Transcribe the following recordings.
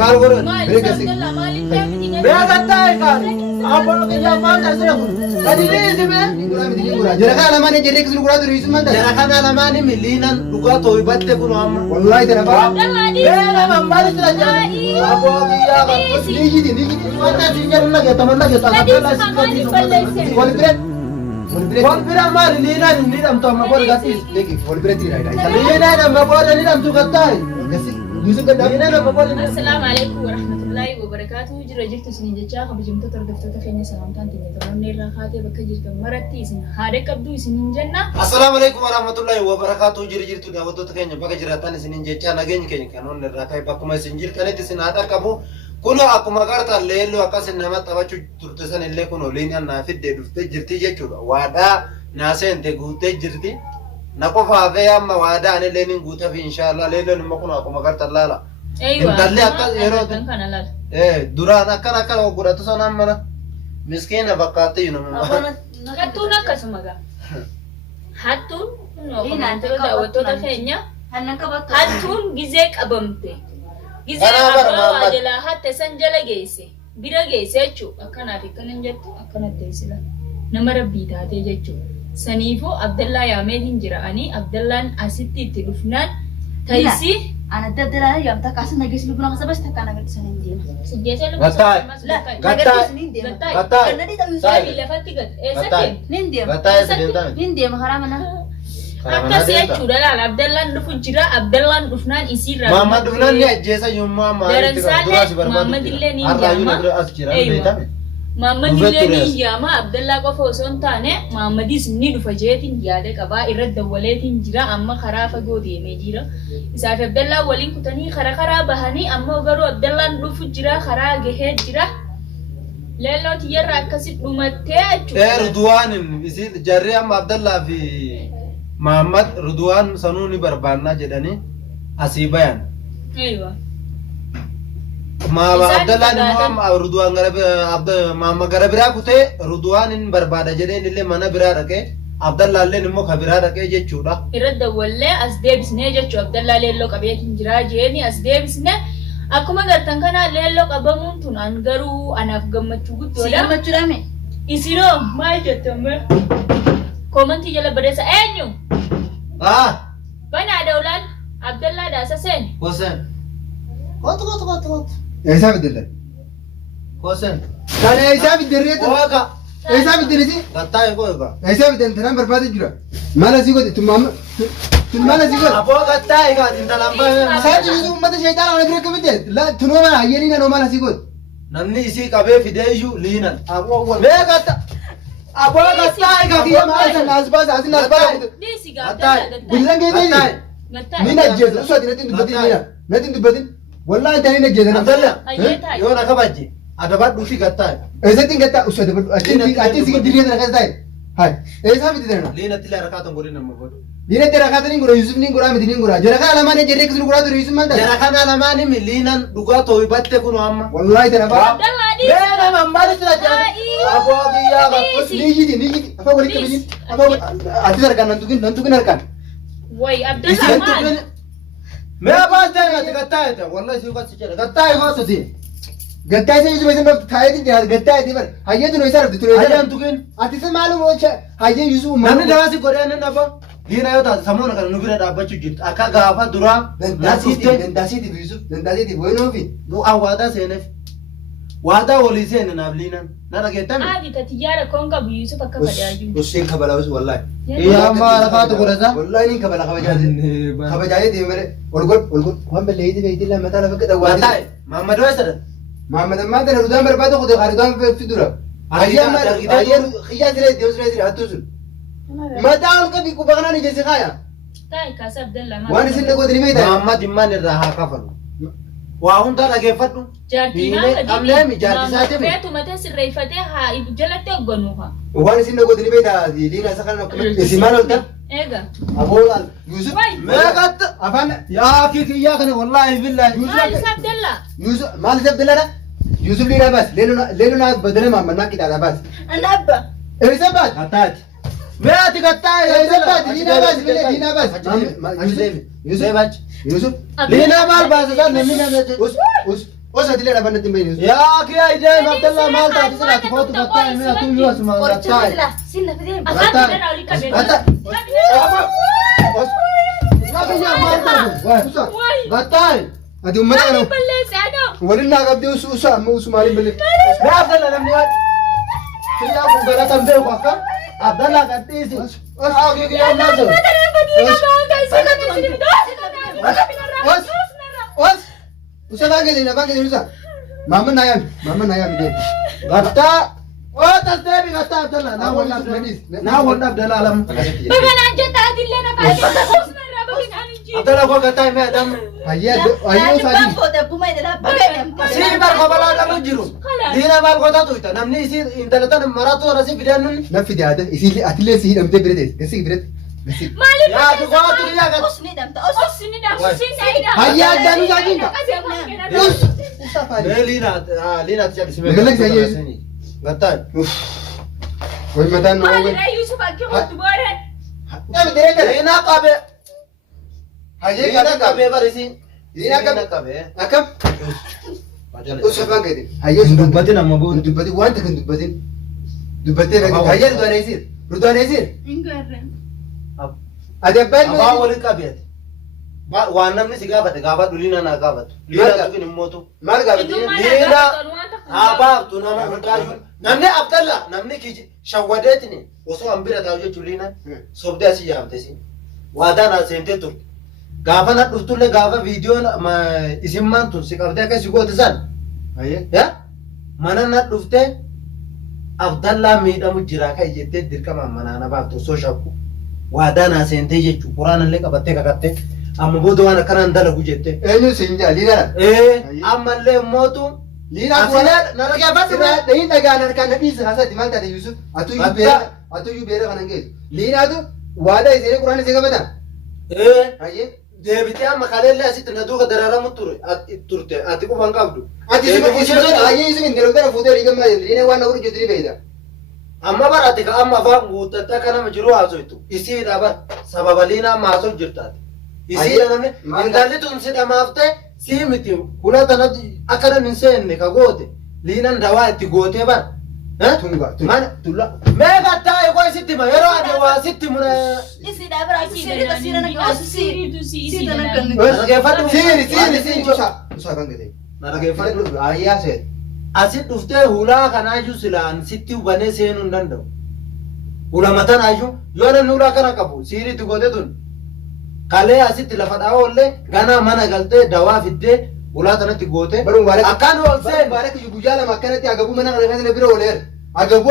maal godhan? Maali Abdallah maaliin deemti? Bee gattaa'e kan abboon kiyyaa maal taasisa kun? Gadi liisi bee? Jara kana lamaan jirree kisir gurraa turu yusuf manta. Jara kana lamaan miliinan dhugaa tooyi batte kun amma. Wallahi tana faa. Abdallah Bee nama maal jira jira? Abboon kiyyaa kan Nijiti. wanta sinjar nageta man nageta Abdallah maaliif balleesse? Wal biret. wal bira maal liinan inni dhamtu amma bool gatis. Leki wal biret tira ida. Liinan amma bool inni dhamtu gattaa'e. Gasi yusuf gadda. Liinan amma bool inni Assalaamu alaykum wa rahmatullahi wa barakatuh. Jira jirtu isin jechaa kabajamtoota hordoftoota keenya sagantaan teenya to'annee irraa kaatee bakka jirtan maratti isin haadha qabdu isin jenna. Assalamu alaikum warahmatullahi wabarakatuh. Jirtu daawwattoota keenya bakka jiraatan isinin jecha nageenya keenya kan onni irraa ka'e bakkuma isin jirtanitti isin haadha qabu. Kuno akkuma gartaan leelloo akkasin nama taphachuu turte san illee kuno liinaan naa fiddee dhuftee jirti jechuudha. Waadaa naa seente guutee jirti. Na qofaafee amma waadaa ani leeniin guutaaf inshallah leelloon immoo kuno akkuma gartaan laala. Intalli akkas yeroo kana laala. duraan akkana godhatu sanaan mana miskiina fakkaatti nama. Hattuun akkasuma gaa. Hattuun daawwattoota keenya hattuun gizee qabamte. Gizee abbaa waa jalaa hatte san jala geesse bira geesse jechuudha. Akkanaaf akkanan jettu akkanatti teessila nama rabbii taatee jechuudha. Saniifuu Abdallaa yaameetiin jira'anii Abdallaan asitti itti dhufnaan taayisii. Ana Abdallah yaam takka asii nageessi lubbuu nama sabas takka nageessi sana hin deemu. Sijjeesee Gattaa'e. Nageessi ni deema. Gattaa'e. Kannadi ta'uu Saayii lafatti gad eessatti ni deema. Gattaa'e sideetan. Ni deema karaa mana. akkasii jechuudha laala Abdallaan dhufu jira Abdallaan dhufnaan isiirraa Muhammad dhufnaan ni ajjeesa yommuu amma Muhammad illee ni yaama Muhammad illee ni yaama Abdallaa qofa osoo hin taane Muhammadis ni dhufa jeetiin yaada qabaa irratti dawwaleetiin jira amma karaa fagoo deemee jira isaaf Abdallaa waliin kutanii karaa bahanii amma garuu Abdallaan dhufu jira karaa gahee jira leelloo tiyyarra akkasi dhumattee jechuudha. Ridwaan isi jarri amma Abdallaa fi Muhammad Ridwaan sanuu ni barbaannaa jedhanii asii bayan. Aywa. Abdallaan immoo Ridwaan Muhammad gara biraa kutee Ridwaan hin barbaada jedheen illee mana biraa dhaqee Abdallaa illee immoo ka biraa dhaqee jechuudha. Irratti dawwallee as deebisnee jechuudha Abdallaa leelloo qabeetiin jira jeeni as deebisnee akkuma gartan kana leelloo qabamuun tun an garuu anaaf gammachuu guddoodha. Si gammachuudhaame. Isinoo maal jettame? Komantii jala bareessa eenyu? Banaa dawlaan Abdallaa daasa seen. Hoseen. Kotu. Eessa biddeetan? Hoseen. Kana eessa biddeetan? Waaqa. Eessa biddeetan? Gattaa'e kooka. Eessa biddeetan? Tanaan barbaade jira. Mala sii godhe tun mala sii godhe. Aboo gattaa'e kaa intalaan baay'ee. Saati bisu ummata sheetaan wala bira kabite. Tunoo mala hayyanii nanoo mala sii godhe. Namni isii qabee fidee iyyuu liinan. Bee gatta. Aboo gattaa'e kaa Kiyya maal san naas baasa asin naas baasa. Dhiisi gaa Abdallaa Billan gattaa'e. geetee Gattaa'e. ni najjeesa. Usaati natti hin dubbatin mina. Natti hin dubbatin. Wallahi tani najjeesa. Abdallaa. Yoo na kabajje adabadhuu fi gattaa'e. Eessatti hin gattaa usaati achi si dirree tana keessa taa'e. Hai. Eessa miti tana? Liinatti illee harkaatan godhin nama godhu. Diinatti rakkaatan hin gura Yusuf ni gura miti ni gura. Jara kana lamaan jirree kisir gura turu Yusuf manta. Jara kana lamaan himi liinan dhugaa tooyi batte kun amma. Wallahi tana faa. Abdallaa dhiisi. Bee nama maali jira jira. Aboo biyyaa bakka. Ni jiti. Afaan walitti qabini. Afaan ati harkaan nan tuqin harkaan. Way Abdallaa maal? Mee baas ta'e gattaa'e ta'e wallahi si uffatti jedha gattaa'e hoosuti. Gattaa isa Yusuf isin taa'eeti jira gattaa iti bar. Hayyee tunu isa rafti ture. Hayyaan tuqin. Ati isa maalum ocha hayyee Yusuf Namni dawaasi godhee inni naba. Liina yoo taate sammuu kana nu bira dhaabbachuu jirti. Akka gaafa duraa dandaasiitiif Yusuf dandaasiitiif wayinuufi. bu'aa waadaa seeneef. Waadaa walii seene naaf liinan. Na dhageettami. Aadi tatiyyaara koon qabu Yusuf akka fadhaayyu. Usheen kabala wallahi. Yaa amma lafaatu godhata. Wallahi ni kabala kabajaayee deeme malee ol god waan balleeyti beeyti lammataa lafa gadha waa. Gattaa'e Muhammad Weessadha. Muhammad ammaa kana rudaan barbaada kute rudaan fidura. Hayyee xiyyaan siree deemu siree hattuu sun. Mataa ol qabi quba kanaan ijeessi kaaya. Taa'e kaasa Abdallaa maal? Waan isin dhagooti ni beektaa. Muhammad immaan irraa haa kafalu. Waa hundaa dhageeffadhu. Feetu matee sirreeffatee haa jalatti hogganu haa. Waan isin dhagooti ni beektaa diina isa kana isin maal olta? Eega. Aboolaan Yusuf. Meeqatta Afaan yaa kiyyaa kana wallaahi billaahi. Maal isa Abdallaa? Yusuf maal isa Abdallaadha? Yusuf liina baas leenu naa badale Muhammad naa qixaadha baas. Anabba. Eessa baas? Gattaati. Mee ati gattaa'e Eessa baas? Liina baas liina baas. Yusuf. Yusuf. Yusuf. Liina maal baasa isaan namni nama Us وصلت لي انا بنت بيني يا اخي يا جاي عبد الله ما تعرف تفوت بطاي ما تقول اسمع بطاي سنة في دين أخذت لنا أوليك بيت. بطاي ادي امنا انا بلس أنا. ولنا قبدي وسوسا مو سماري بلي لا عبد الله لم يقعد كيا بغلا تنبه وقا عبد الله قدي سي اخي يا ناس بس وسا باغي وسا ماما نايم دي غتا تستبي غتا عبد الله نا ولا عبد الله لم بابا نجت عادي لنا بعد خلصنا الرابطين عن الجيل. عبد الله فوق غتا ما دم هيا سادي سي بار قبل هذا مجرو دينا مال غتا تويتا نمني يصير انت لتن مراتو راسي بدان نفي دي هذا يصير اتلي سي دم بريد كسي بريد مالي يا دغوت يا غتا أسني دم سيدا. هيا دانو سادي بس لينا تجلس لك زي غتا وي مدان مالي لا يوسف أكيد تبارك. لينا قبه هيا لينا قبه برسي لينا قبه أكم وسفان كده هيا دبتنا مبون دبتي وانت كنت دبتي هيا ردوان يصير أدبان أبا ولي قبه وانا من سيغابت غابت لينا نا غابت لينا تكن موتو مال قابل لينا أبا تنام متاجون نمني عبد الله نمني كي شودتني وسو أمبيرا تاوجو لينا سوبدا سي يامتسي وادانا سنتتو غافنا دفتله غافا فيديو ما اسمان تو سيقابتا كسيغو تسان هيا يا مننا دفته عبد الله ميدام جراكا يجتي دركما منانا بافتو سو شاكو وادانا سنتي جچو قران اللي قبته ككته amma bodo wana kanan dala gujette أنا سنجا لينا amma le motu لينا asila narage fatu دين دعانا كان نبي سهاسة دمال تادي يوسف أتو يبير كان نجيل لينا تو وادا يصير قرآن سيجا بتا هيا debite amma kalelle asit naduga darara muture turte atiku bankabdu أتي سيجا هيا يوسف إن دلوقتي أنا فوتو ليجا ما لينا وانا أوري جدري بيدا amma baratika amma fa mutata kana majru azoitu isi dabar sababalina maso jirtat isi namne indalle tun sida mafte simiti kula tanad akara min senne ka gote linan dawa ti gote bar tunga man tulla mega tay ko sitti ma yero ade wa sitti mun narage fatu سيري وسا كان كده narage fatu هيا سير asit dhufte hula kana ju silan sitti ubane seenun dandau hula matan aju yona nula kana qabu siri tu gode tun kale asit lafa dawolle gana mana galte dawa fidde hula tanati gote برون بارك akan ol sen بارك يبوجالا ما كانت أجابو منا غير هذا نبيره ولير أجابو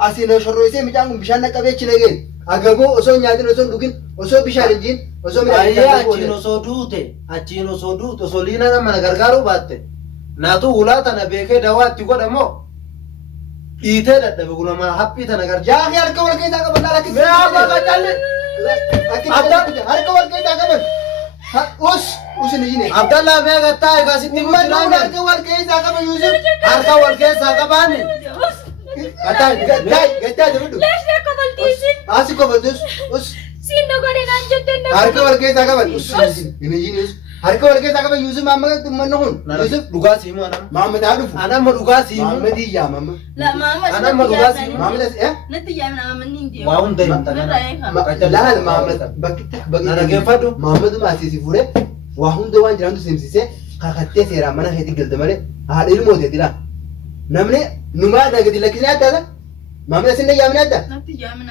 أسينا شرويسه مجانو بيشان نكابي تشيلين أجابو أصلا نادين أصلا لكن أصلا بيشان الجين أصلا ayya achino so dute solina na mana gargaru batte natu hula tana beke dawa ti goda mo ite dadda be gulama happi tana garja يا أخي هركب ولا كيدا قبل لا لكن me aba challe هركب ولا كيدا قبل أوس نجيني abdallah me gatta ga sitti ما نقول هركب ولا كيدا قبل يوسف harka wal kesa kabani قتاي دبدو ليش لك قبلتيسين؟ أسيكو بدوس أوس سينا قولي نانجتين هركب ولا كيدا قبل أوس نجيني أوس هركب ولا كيدا قبل يوسف ما مغت منهون يوسف duga simu anam محمد عارف anam duga simu محمد يا ماما لا ماما أنا ما رغاسي. محمد إيه نتيجة من عملين دي wa hunda inta لا محمد بكتك narage fadu محمد ما سيسي فوري وهم دوان جرام تسمسيسه كاكتة سيرا منا هيتي قلت مالي هذا الموت يدلا نمني نما نقدي لك نادا لا محمد سنة يا منادا نتيجة من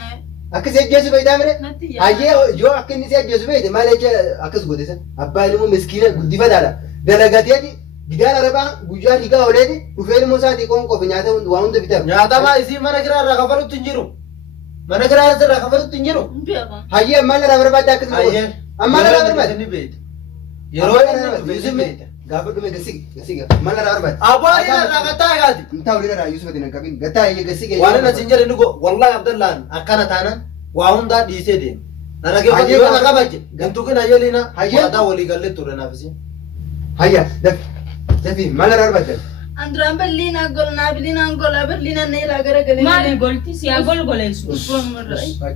أكيد سيجي بيدا مري نتيجة أيه جو أكيد سيجي بيدا ما ليش أكيد قديسة أبا لمو مسكينة قدي فدالا دلقاتي دي جدار ربع بوجار هيكا ولدي وفير موسى كون كوفينياتا وانو تبيتا nyata ma isi mana kira rakafalu tunjiru mana kira rakafalu tunjiru بيغا هيا ما لا ربع تاكل ayye أما لا ربع ni beit yero يوسف قابل دم قسيق ما لا ربع aba ina rakata gadi أنت ولينا را يوسف دينا كابين قتا هي قسيق wala tinjere nugo wallahi abdallah akana tanan wa hunda dise de narage Ayye fadu ka- na kabaje gantu kina yelina Ayye. wada wali galle ture nafsi هيا دفي ما لا ربع أندرام برلينا قولنا برلينا قولا برلينا نيلا غير غير مالي قلتي سيا قول قوليسو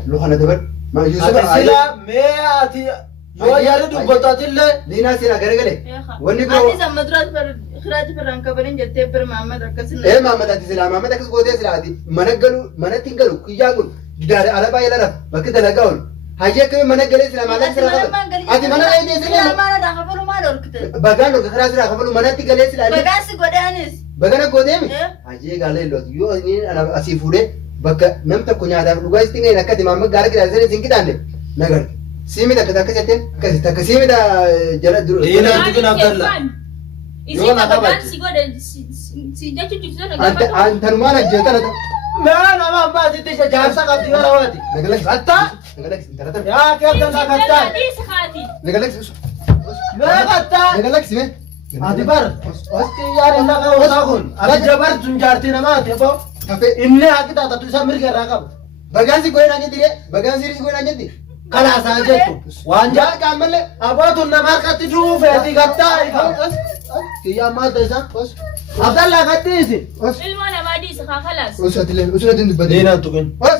لو خنا دبر ما يوسف sila me ati yo yare du botatille لينا سينا غير غير وني برو أنتي سمدرات بر خراج بران كبرين جتة بر محمد ركسنا إيه محمد أنت سلام محمد أكس قودي سلادي منك تنقلوا كيجاكل جدار على باي لا بكده لقاول هاجي كم منك قلي سلام عليك سلام أنت منك أيدي سلام ما أنا دخلوا ما دوركت بغانو خلاص لا خبلوا منك تقلي سلام بقاس قدانيس بغانا قودي هاجي قال له يو إني أنا أسيفوده بك نمت كوني هذا لقاس تيجي نكتة محمد قال كده زين زين كده عنده نقول سيمي ده كده كسيتين كسيمي ده جلد لينا تقول عبد الله Isi kabagan si gua dan si Jacu di sana أنت نمانا جلد أنا ما أنا ما بس تيجي جالسة قبل ولا وادي نقولك حتى نقولك أنت يا كيف ده كتا Di sekali. نقولك ما كتا نقولك سيمي هذه بر أستي يا رنا كوساكون أبى جبر تنجارتي نما تبى كافي إني أكيد أتا تسمير كراكب بغانسي كوين أنجدي بغانسي كوين أنجدي كلا ساجتو وانجا جال كامل أبى تنما كتجو فهدي كتا يا ما تيسا عبد الله كتيسي Ilmu nama di sekarang kelas. أسرة تندبدي لينا تقول بس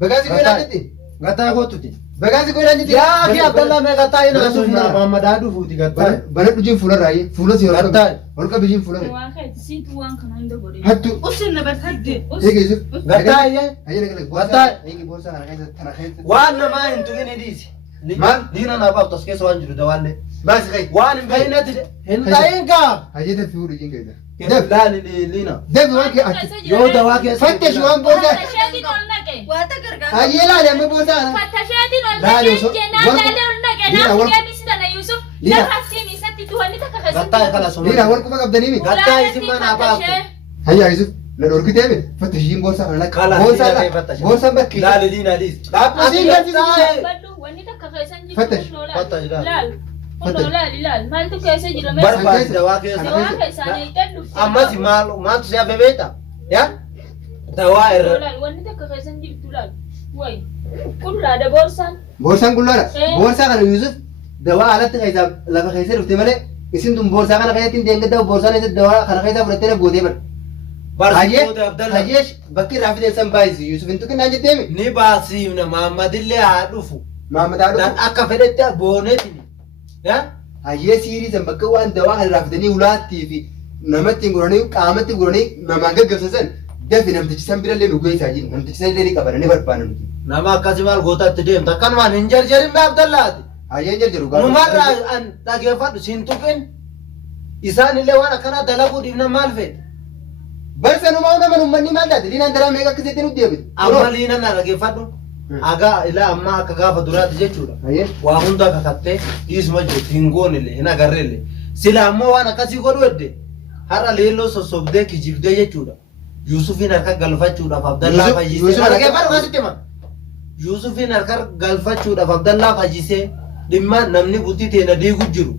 بغانسي كوين أنجدي كتا كوتتي بغانسي كوين أنجدي يا أخي عبد الله ما كتا هنا سوفنا محمد هادو فوتي كتا بنات بيجين فولا راي فولا سيورا كتا ولك بيجين فولا Tuang kan si tuang kan anda boleh. هاتو وصلنا بس هدي هيك يوسف كتا هي هيك نقولك غطاء. بورصة هيك بورصة أنا خايف أنا خايف وانا ما انتو هنا ديسي مال؟ لينا نباب تسكيس وانجلو دوالي بس خايف وانا بينات هنا ينكا هيك ده في ورجين كده كيف لا لينا ده واقع يو دواكي فتش وان بورصة Fatashati nolna ke. واتكر كان هاي لا لا مو بورصة Fatashati nolna لا، ke. Yusuf. Jena Wal- dale nolna ke. Lina, Na wal- dia misi dana Yusuf. Lina. Na pasti misi tuan ni tak kakak. غطاي خلاص لينا أول كم قبضني مي غطاي اسمه نباب هيا يوسف لا دور كده بي فتشين بورصة أنا خلاص بورصة لينا لا فتش بورصة بكي لا لينا ديس لا بسين كان في Badu wanita kakak sanji. Fatash. Fatash, lal. Lal. Fatash. Uno lal lal. Mal tu kaisa jira mes. برباس دواكي Doa kaisa ni tadu. اما سي ما تسيا بيتا يا دوائر Lal wanita kakak sanji tu lal. Woi. Kullu ada borsan. بورصة كلها إيه. بورصة كان يوسف دواء على تخيزا لا خيسر افتمله اسم دم بورصة كان خياتين دينك ده بورصة نيت الدواء كان خيسا فرتنا بودي بر برسي عبد الله هاجيش بكر رافد انسان بايز يوسف انتو كنا نجي تيمي ني باسي من محمد اللي عارفه محمد عارف دان اكا فدت بونتني يا هاجي سيري زنبك وان دواء رافدني ولاتي في نمتي غورني قامتي غورني نمانغا غسسن دفي نمتي سامبير اللي نغوي ساجين نمتي ساجين اللي كبرني بربان نما كاسمال غوتا تديم تكن ما ننجر جريم عبد الله هاجي جرجرو نمر ان تاغيفات سينتوكن إسان اللي وانا كنا دلقوا دينا مالفه برسا نماونا من أمني ما داد لين أندرا ميغا كسيتين وديابت أما لينا نرغيفاتو أغا إلا أما كغافة درات جيشورا هاجي وهوندا ككتة يسمى جو تنغون اللي هنا غريلي سلا أما وانا كسي قولو ودي هرا ليلو سوسوبده كجيبده جيشورا يوسفين أركا غلفاتشورا فعبد الله يوسف- فاجيسي يوسف أنا أركا- كيفارو كاسيتما يوسفين أركا غلفاتشورا فعبد الله فاجيسي لما نمني بوتي تينا ديغو جيرو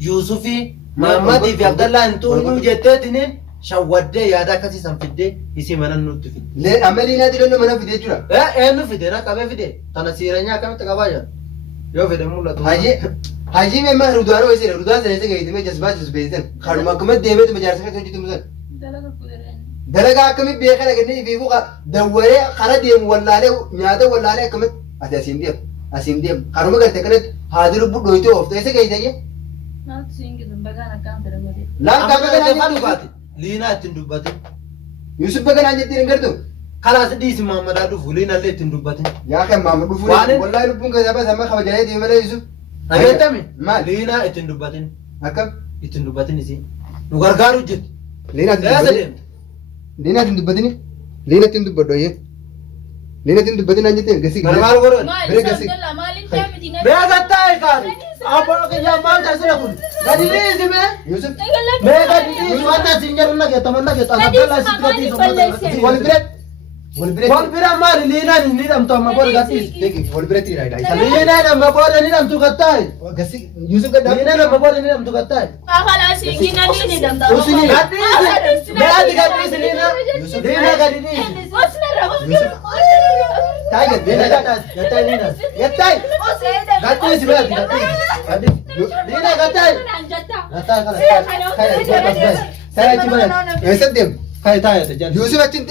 يوسفي محمد في عبد الله انتو جتتنين شودة يادا كسي سنفده يسي منن نوتفي ليه أمالي نادي لأنه منا في ديجورا enu fide na kabe fide tana siranya kame takabaja yo fide mulla tu هاجي مما رودانو يصير رودان سنة سنة يتم جذبات جذبيتن خارما كم ديمت مجالس كتير جيتم مثلا Dalaga kudaran. دلقا كم بيخا لكني بيفوق دوري خارج ديم ولا له نيادا ولا له كم أسين ديم خارما كرت كنت هذا ربو دويتو أفتح إيش كيدا يه Nah, singgi tembaga nakam terus. لا amma كم ka كان fadu عندي bati lina tindubati يوسف بكن عندي تيرين كرتو khalas di si mamada du fulina le tindubati يا أخي ما مدفون وأنا- والله ربنا كذا بس هم خبر دي ملا يوسف agetami ما lina itindubati أكم itindubati nisi nu gargaru jit لينا ya تندبتني sadem لينا تندبتني لينا تندبتو يه لينا تندبتني عندي تيرين كسي gargaru goro Mal, Mereka isang sih. dala, malin kami di be gatai kan apa ke jamal ta sira kun gadi ni si me يوسف me gadi ni wata sinjar na ke tamanna ke ta Tadi abdallah sama sikati ni so Malaysia. والبريد والبريد kon pira mal lina ni dam to ma bol gatis देखिए والبريد رايد आई lina na ma bol ni dam tu gatai गसी يوسف का lina na ma bol ni dam tu gatai Kakala singgi na ni dam tahu. Usini. Gadis, beati gadis Lina. Lina gadis. Tiger Lina gadis. Gatai Lina. يتاي Gadis beati gadis. Gadis. Lina gatai. Gatai kalau. saya coba ya sedem Kai taya te jan. يوسف أنت